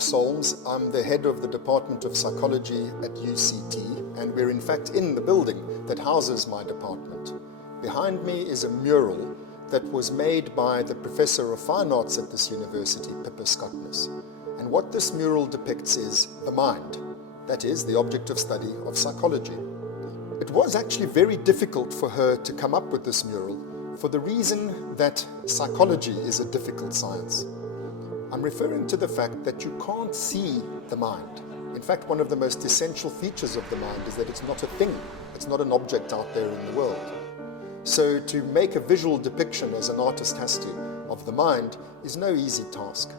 Solms. I'm the head of the Department of Psychology at UCT, and we're in fact in the building that houses my department. Behind me is a mural that was made by the Professor of Fine Arts at this university, perplexed. And what this mural depicts is the mind, that is, the object of study of psychology. It was actually very difficult for her to come up with this mural for the reason that psychology is a difficult science. I'm referring to the fact that you can't see the mind. In fact, one of the most essential features of the mind is that it's not a thing. It's not an object out there in the world. So to make a visual depiction, as an artist has to, of the mind is no easy task.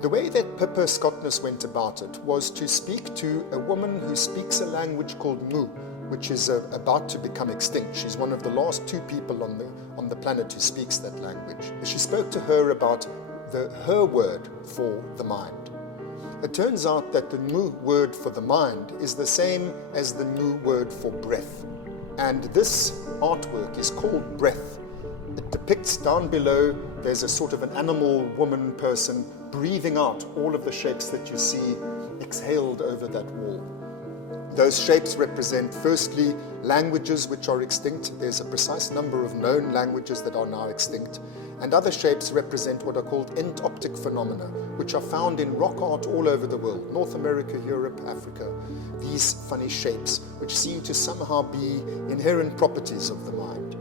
The way that perplexed went about it was to speak to a woman who speaks a language called MOOC, which is about to become extinct. She's one of the last two people on the planet who speaks that language. She spoke to her about her word for the mind. It turns out that the MOOC word for the mind is the same as the MOOC word for breath. And this artwork is called Breath. It depicts down below, there's a sort of an animal woman person breathing out all of the shapes that you see exhaled over that wall. Those shapes represent, firstly, languages which are extinct. There's a precise number of known languages that are now extinct. And other shapes represent what are called entoptic phenomena, which are found in rock art all over the world, North America, Europe, Africa. These funny shapes, which seem to somehow be inherent properties of the mind.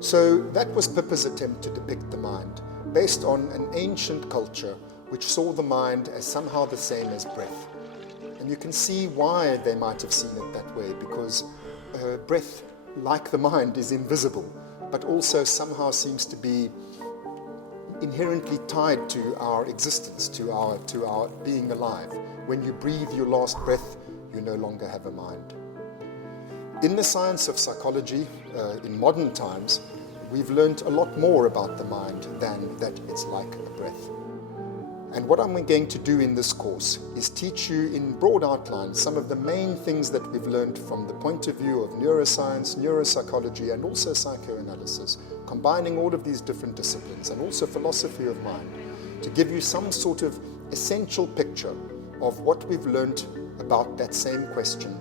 So that was Pippa's attempt to depict the mind, based on an ancient culture which saw the mind as somehow the same as breath. And you can see why they might have seen it that way, because breath, like the mind, is invisible, but also somehow seems to be inherently tied to our existence, to our being alive. When you breathe your last breath, you no longer have a mind. In the science of psychology, in modern times, we've learned a lot more about the mind than that it's like a breath. And what I'm going to do in this course is teach you in broad outlines some of the main things that we've learned from the point of view of neuroscience, neuropsychology, and also psychoanalysis, combining all of these different disciplines, and also philosophy of mind, to give you some sort of essential picture of what we've learned about that same question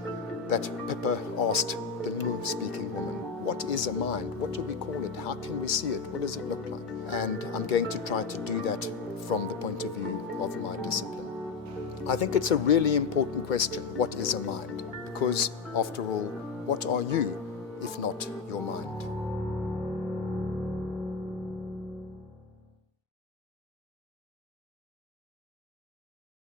that Pippa asked the MOOC-speaking woman. What is a mind? What do we call it? How can we see it? What does it look like? And I'm going to try to do that from the point of view of my discipline. I think it's a really important question, what is a mind? Because, after all, what are you if not your mind?